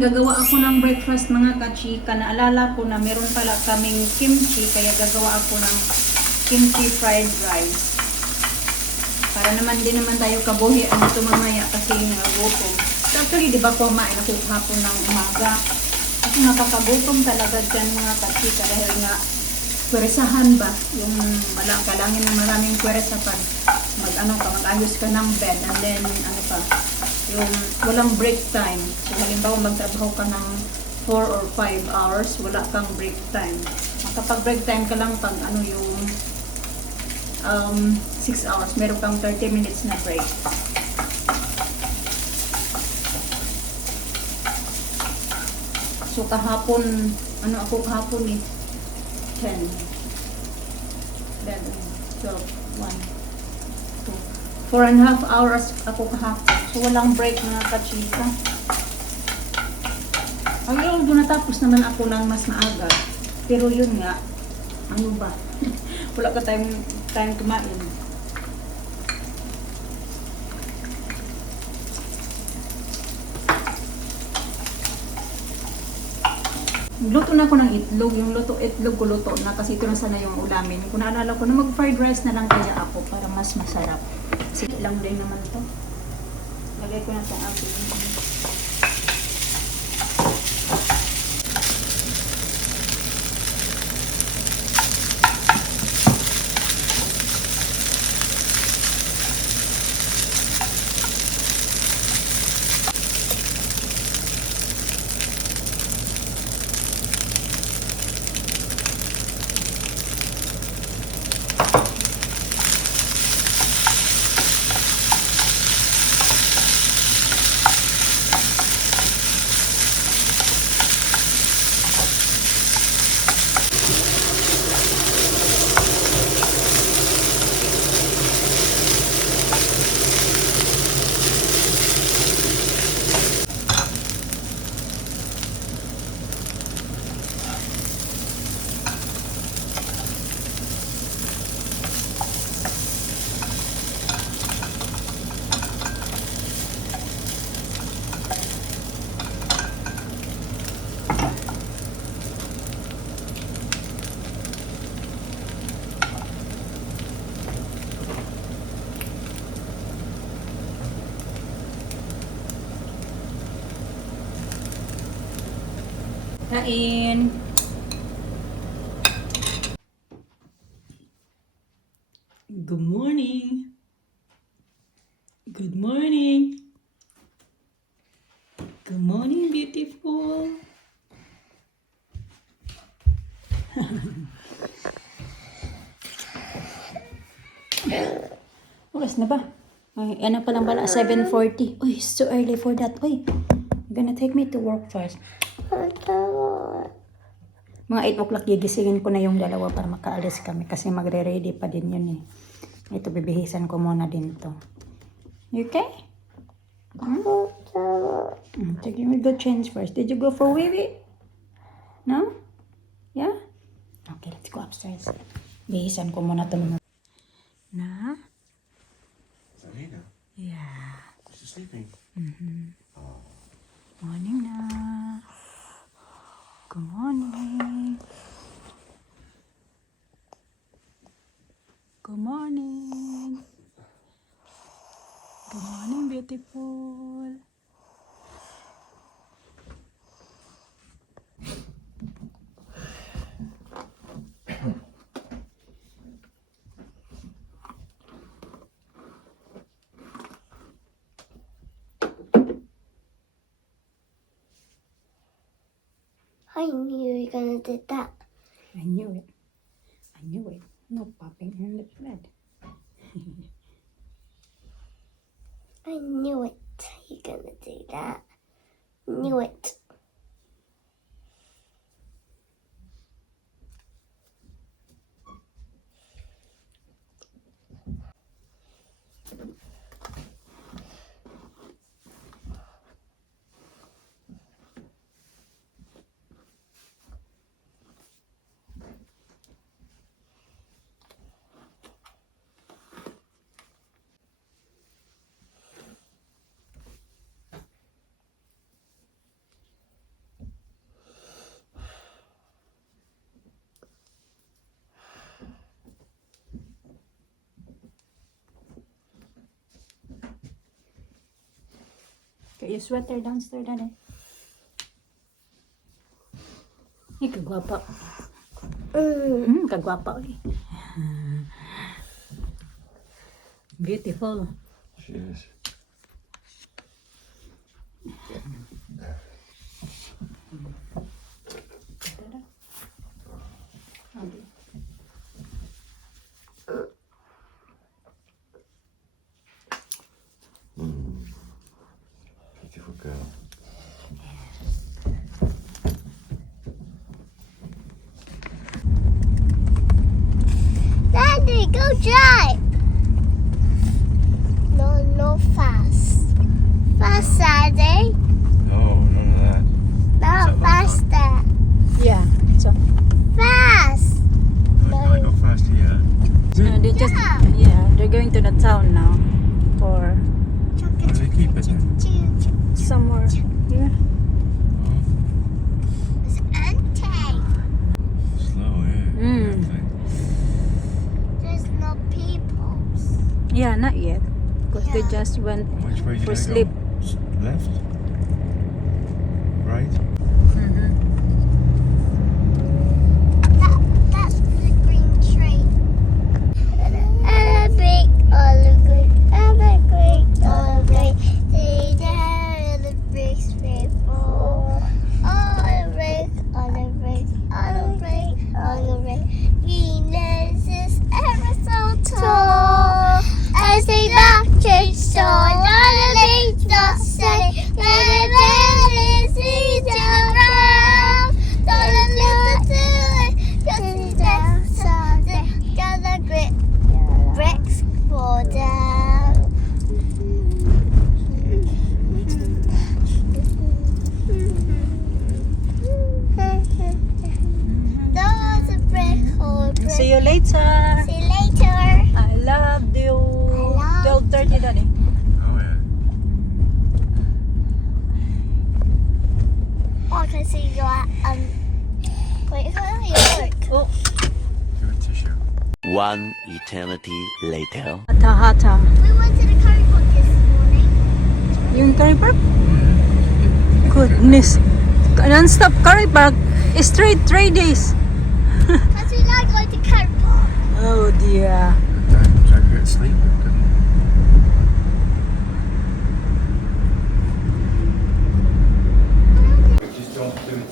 gagawa ako ng breakfast mga kachika. Naalala ko na meron pala kaming kimchi, kaya gagawa ako ng kimchi fried rice. Para naman din naman tayo kabuhi ang ito mamaya kasi gutom. Actually, di ba kumain ako hapon ng umaga? Kasi nakakagutom talaga dyan mga kachika dahil nga pweresahan ba? Yung kalangin na maraming pweresa pag mag-ayos ka ng bed and then yung walang break time. So halimbawa magtrabaho ka ng 4 or 5 hours, wala kang break time. Makapag-break time ka lang pag yung 6 hours, meron kang 30 minutes na break. So kahapon, ako kahapon 10, 11, 12, 1, 4.5 hours ako kahapon. So, walang break mga kachika. Ayun, natapos naman ako ng mas maaga. Pero yun nga, wala ka time kumain. Luto na ako ng itlog. Yung itlog ko luto na kasi ito na sana yung ulamin. Kung naalala ko na mag-fried rice na lang kaya ako para mas masarap. Kasi lang din naman to. Lagay ko na itong ating. Kain. Good morning. Good morning. Good morning, beautiful. Oras na ba? Ay, ano pa lang pala, 7:40. Uy, it's too early for that. Uy, you're gonna take me to work first. Mga 8 o'clock gigisingin ko na yung dalawa para makaalis kami kasi magre-ready pa din yun eh. Ito, bibihisan ko muna din to. You okay? Take me go change first. Did you go for wee-wee? No? Yeah? Okay, let's go upstairs. Bihisan ko muna to mga. Na? Is that Nina? Yeah. She's sleeping. Morning na. Good morning. Good morning. Good morning, beautiful. I knew you were gonna do that. I knew it. I knew it. No popping in the bed. I knew it. You're gonna do that. Knew it. your sweater downstairs, Daddy. Kagwapa. Kagwapa ulit. Beautiful. She is. Beautiful girl. Daddy, go drive. No fast. Fast, Daddy. No, none of that. Not Is that faster. Yeah. So, Fast. No, I can't go fast here. they just, Yeah. they're going to the town now for Where do they keep it then? somewhere here. It's empty. Slow, yeah. Mm. Exactly. There's no people. Yeah, not yet. Because they Yeah. just went Which way do for you sleep. go? Left? Right? That's the green tree. And a big olive green. And a great olive green. Stay there in the big straight fall. Olive green, olive green, olive green, olive green. Venus is ever so tall. As they back church so olive green not say. Let it is easy around. Don't listen to it. Just see that something. Gotta grit. Bricks fall down. Those are brick or brick. See you later. See you later. I love you. I love 12:30, Daddy. Oh, yeah. Oh, I can see your wait, how do you work? Oh, Give a tissue. One eternity later. hata hata. We went to the curry park this morning. Yung curry park? Goodness. Non-stop curry park. Straight 3 days. Because we like going to curry park. Oh dear. Try to get sleep. Couldn't. Just don't do it.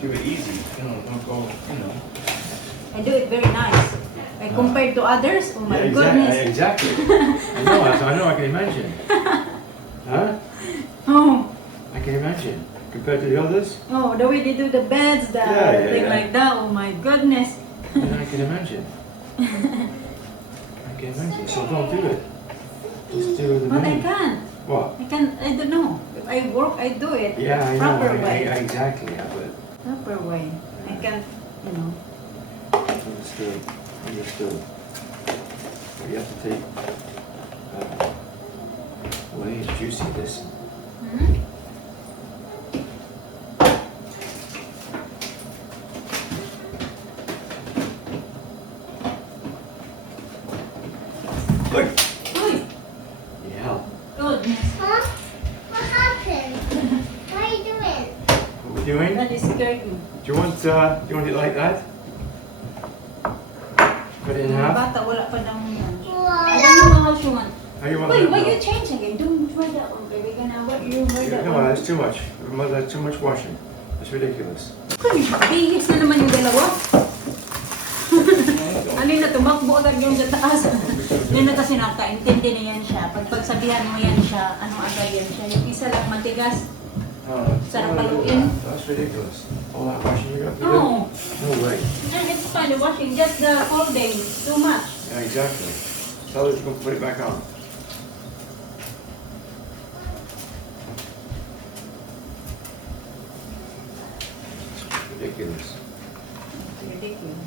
Do it easy. Don't go, I do it very nice. I compared to others, oh my goodness. Exactly. I know, I can imagine. Huh? Oh, I can imagine. Compared to the others? oh, the way they do the beds, the Yeah, thing yeah. like that, oh my goodness. Yeah, I can imagine. I can imagine. So don't do it. Just do the But I main. can't. What? I don't know. If I work, I do it. Yeah, I know. Proper way. Exactly. Yeah, but Proper way. I can't, you know. understood. Understood. But you have to take. Well, it's juicy. This. Look. Uy, Yeah. goodness. Huh? What happened? What are you doing? What we doing? That is scared me. Do you want it like that? Cut it in Mga half. bata, wala pa daw yan. I Wow. don't know how she want. How you want Wait, that? why now? you change again? Don't wear that one, baby. Gonna wear you wear that No, one. that's too much. Mother, that's too much washing. That's ridiculous. Bihis na naman yung dalawa. Ano na, tumakbo agad yung sa taas. Yun na kasi nakaintindi na yan siya. Pag pagsabihan mo yan siya, ano agad yan siya. Yung isa lang matigas. Oh, Sarap paluin. That's ridiculous. All that washing you got to do? No. No way. And it's fine, the washing, just the folding. Too much. Yeah, exactly. Tell her to go put it back on. Ridiculous. Ridiculous.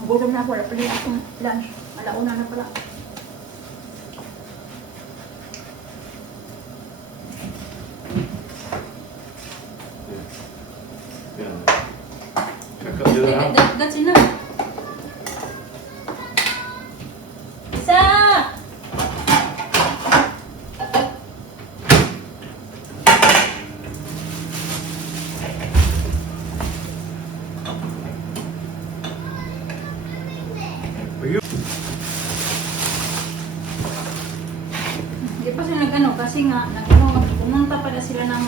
Ang gutom na ako, wala pala akong lunch. Alauna na pala. Yeah. Check up the other half. That's enough. Isa! Kasi nga, pumunta pala sila ng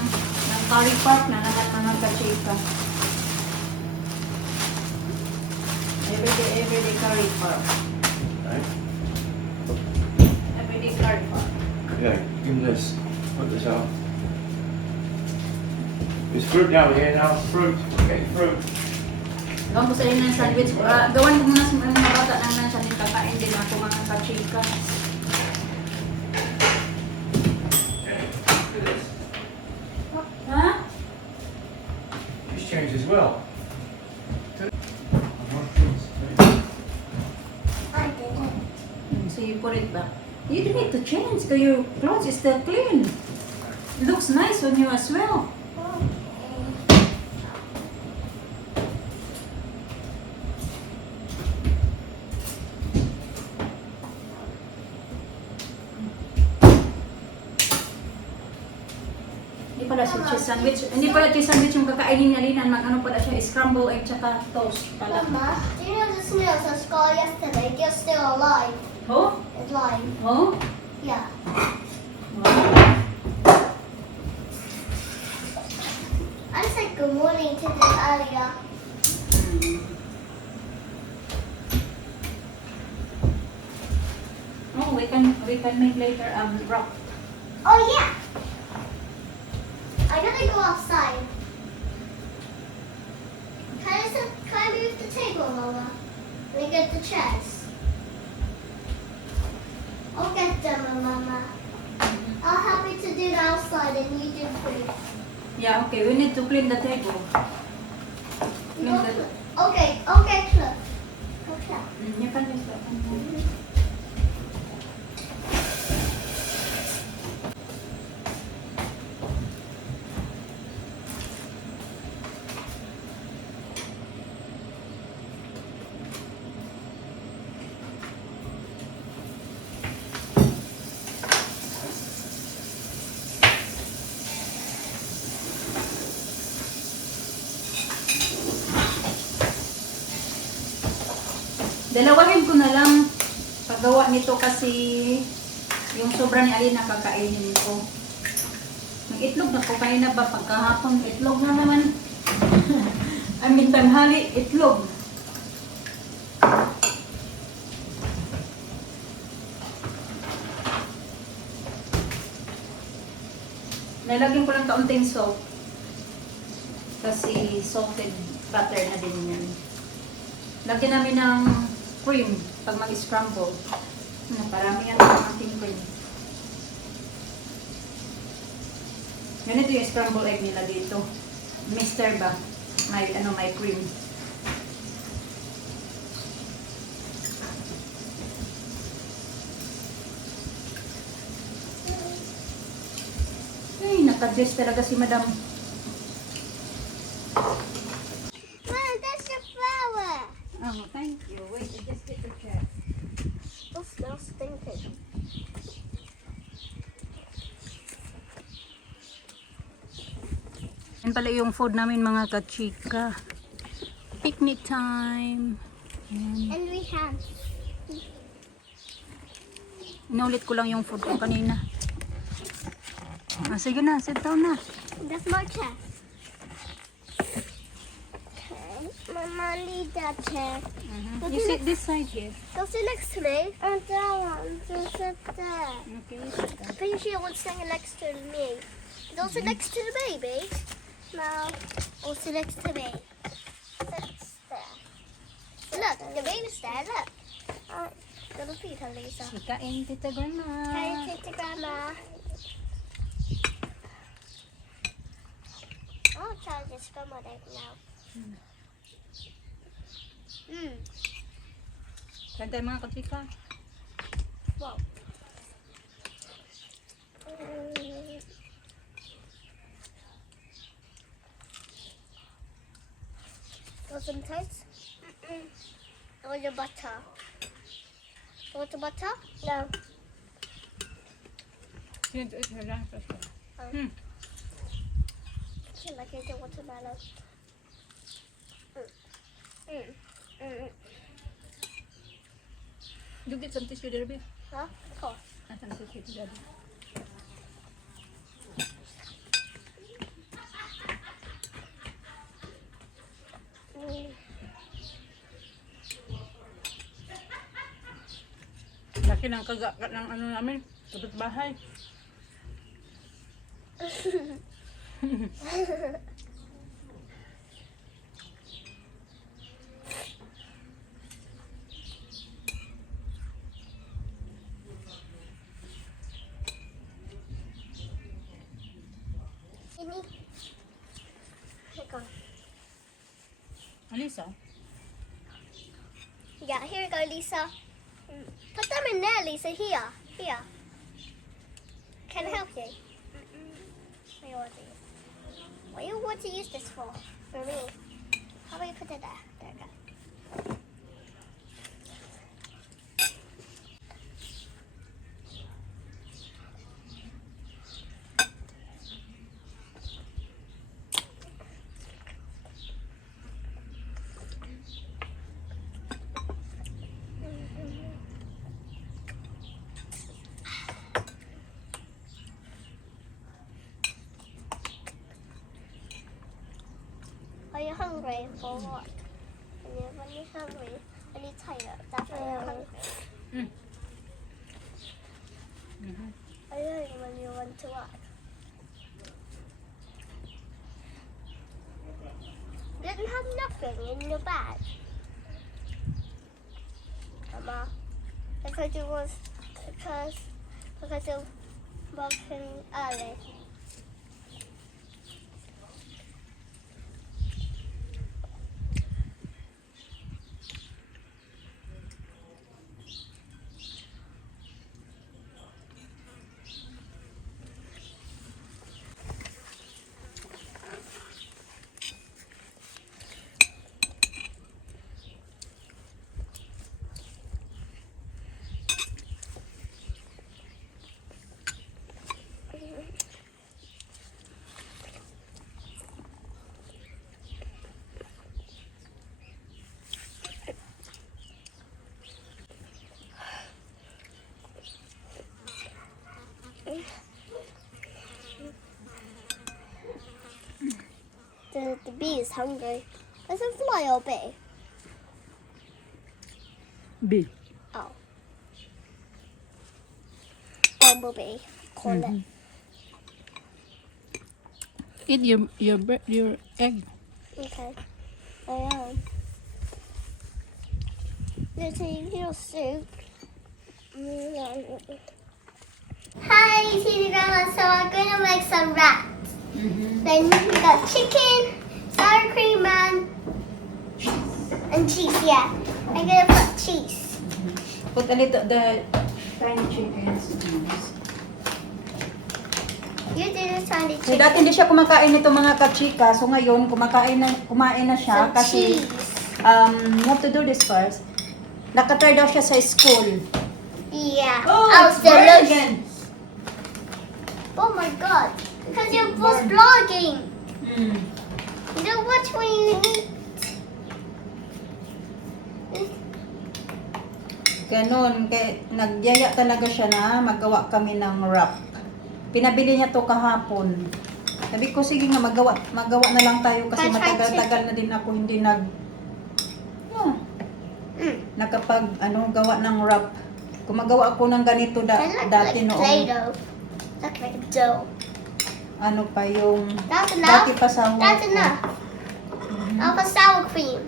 Curry Park na lahat mga kachika. Everyday Curry Park. Right? Everyday Curry Park. Yeah, give me this. Put this out. There's fruit down here now. Fruit. Okay, fruit. Gawan ko sa inyo ng sandwich. Gawan ko muna sa mga bata ng sandwich. Kakain din ako mga kachika. Look at this. Ha? She's changed as well. I didn't. So you put it back. You don't need to change because your clothes is still clean. It looks nice on you as well. Hindi pala siya cheese sandwich. Hindi pala cheese sandwich yung kakainin niya Linan. Mag-ano pala siya, scramble egg tsaka toast pala. Mama, do you know the snails I saw yesterday? They're still alive. Oh? It's alive. Oh? Yeah. I said good morning to them earlier. Oh, we can make later wrap. Oh yeah. I gotta go outside. Can I move the table, Mama? Let me get the chairs. I'll get them, Mama. I'll help you to do the outside and you do food. Yeah, okay. We need to clean the table. Clean the... Okay, cloth. Okay. You can use that one. Dalawagin ko na lang paggawa nito kasi yung sobra ni Alina kakainin ko. Nag-itlog na ko kanina ba pagkahapon? Itlog na naman. I mean, tanghali, itlog. Nalagyan ko lang kaunting salt. Kasi salted butter na din yan. Lagyan namin ng cream pag mag-scramble. Parami yan ang ating cream. Ganito yung scramble egg nila dito. Mister ba? May cream. Ay, nakadress talaga si Madam. Mom, that's your flower. Oh, thank you. Wait, I just get the chair. It smells stinking. Yan pala yung food namin mga kachika. Picnic time. Yan. And we have. Inulit ko lang yung food ko kanina. Sige na, sit down na. That's my chair. Okay. Mama, need that chair. You sit this side here. Go sit next to me. I don't want to sit there. Okay, you sit down. I think she wants to sit next to me. Don't sit next to the baby. No. Or sit next to me. Sit there. Look, the baby's there. Look. Gonna feed her, Lisa. Kain, Tita Grandma. Can you take the grandma? I'll try this scrambled egg now. Kain tayo mga kachika. Wow. Want some toast? Or your butter? Want the butter? No. Sino ito ito lang? I like it, watermelon. You get some tissue there, babe. Huh? Cool. Some tissue to daddy. laki ng kaga ng ano namin, kapitbahay. Sini. Here Alisa? Yeah, here you go, Lisa. Put them in there, Lisa. Here. Here. Can I help you? What do you want to use this for? For me. How about you put it there? There you go. Are you hungry for what? When you're hungry, when you're tired, that's when you're hungry. Are you hungry when you want to work? You didn't have nothing in your bag. Mama, because it was because of working early. The bee is hungry. Is it fly or bee? B. Oh. Bumblebee. Call it. Eat your egg. Okay. I am. Let's eat your soup. Hi, Titi Grandma. So I'm going to make some wraps. Then we got chicken, sour cream, and cheese. Yeah, I'm gonna put cheese. Put a little the tiny chickens. You do the tiny So, chicken. dati hindi siya kumakain nito mga kachika. So ngayon, kumain na siya Some kasi cheese. you have to do this first. Nakatry daw siya sa school. Yeah. it's the burnt lotion. again. Oh my god. Because you're both vlogging. Mm. You don't watch when you eat. Ganon. Kaya nagyaya talaga siya na magawa kami ng wrap. Pinabili niya to kahapon. Sabi ko, sige nga, magawa na lang tayo kasi Try matagal-tagal na din ako hindi nakapag gawa ng wrap. Gumagawa ako ng ganito I look dati like noong Play-Doh. Look like dough. ano pa yung That's enough. dati pa sa That's enough. I'll put sour cream.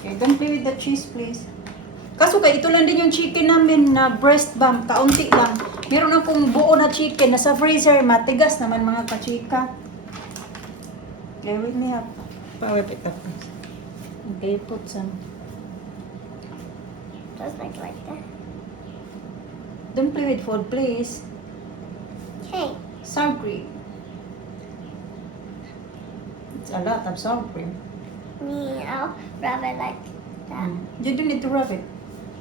Okay, don't play with the cheese, please. Kaso ito lang din yung chicken namin na breast bump, kaunti lang. Meron akong buo na chicken, nasa freezer, matigas naman mga kachika. Okay, with me up. Power pick up. Okay, put some. Just like that. Don't play with food, please. Okay. Sour cream. It's a lot of sour cream. Me, I'll rub it like that. You don't need to rub it.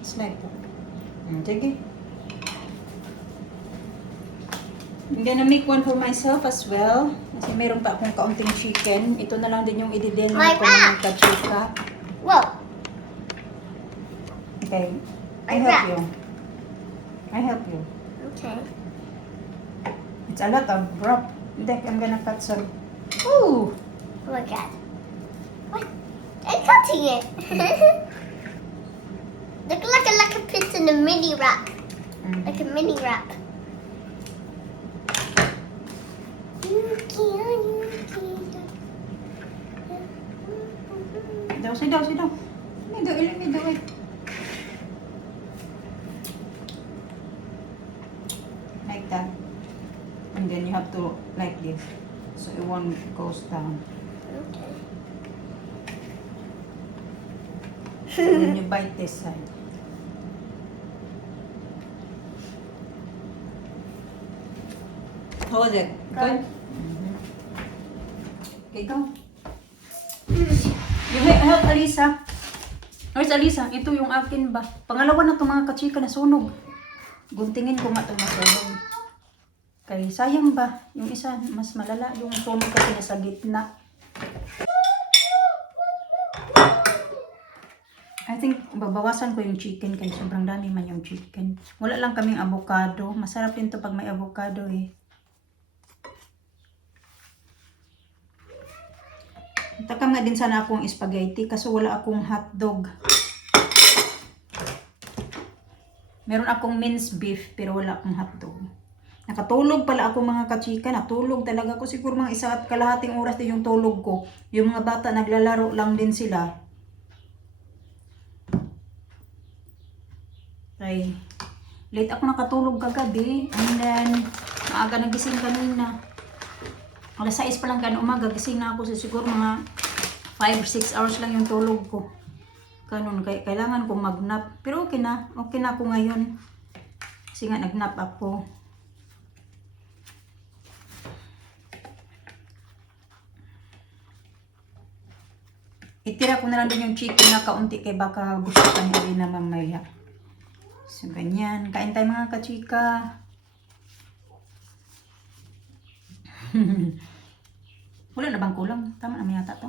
It's like that. Sige. I'm gonna make one for myself as well. Kasi mayroon pa akong kaunting chicken. Ito na lang din yung ididin My ko ng kachika. Whoa. Okay. I My help wrap. you. I help you. Okay. It's a lot of wrap. Then I'm gonna cut some. Ooh! Oh my god. What? I'm cutting it. Look like a put in a mini wrap. Like a mini wrap. Sit down. Let me do it. Like that. And then you have to like this. So it won't goes down. Okay. And then you bite this side. How was it? Good? Okay, go. You help Alisa. Where's Alisa? Ito yung akin ba? Pangalawa na itong mga kachika na sunog. Guntingin ko nga itong nasunog. Kaya sayang ba? Yung isa, mas malala. Yung sunog kasi nasa gitna. I think babawasan ko yung chicken kaya sobrang dami man yung chicken. Wala lang kaming avocado. Masarap din to pag may avocado eh. Takam na din sana akong spaghetti kasi wala akong hotdog. Meron akong minced beef pero wala akong hotdog. Nakatulog pala ako mga kachika. Natulog talaga ko. Siguro mga 1.5 oras din yung tulog ko. Yung mga bata naglalaro lang din sila. Ay, late ako nakatulog kagabi. And then, maaga nagising kanina. Alas 6 pa lang kanina umaga, gising na ako sa siguro mga 5-6 hours lang yung tulog ko. Ganun, kailangan ko mag-nap. Pero okay na ako ngayon. Kasi nga nag-nap ako. Itira ko na lang din yung chicken na kaunti kay baka gusto ka niya rin na mamaya. So, ganyan. Kain tayo mga kachika. Wala na bang kulang? Tama naman yata to.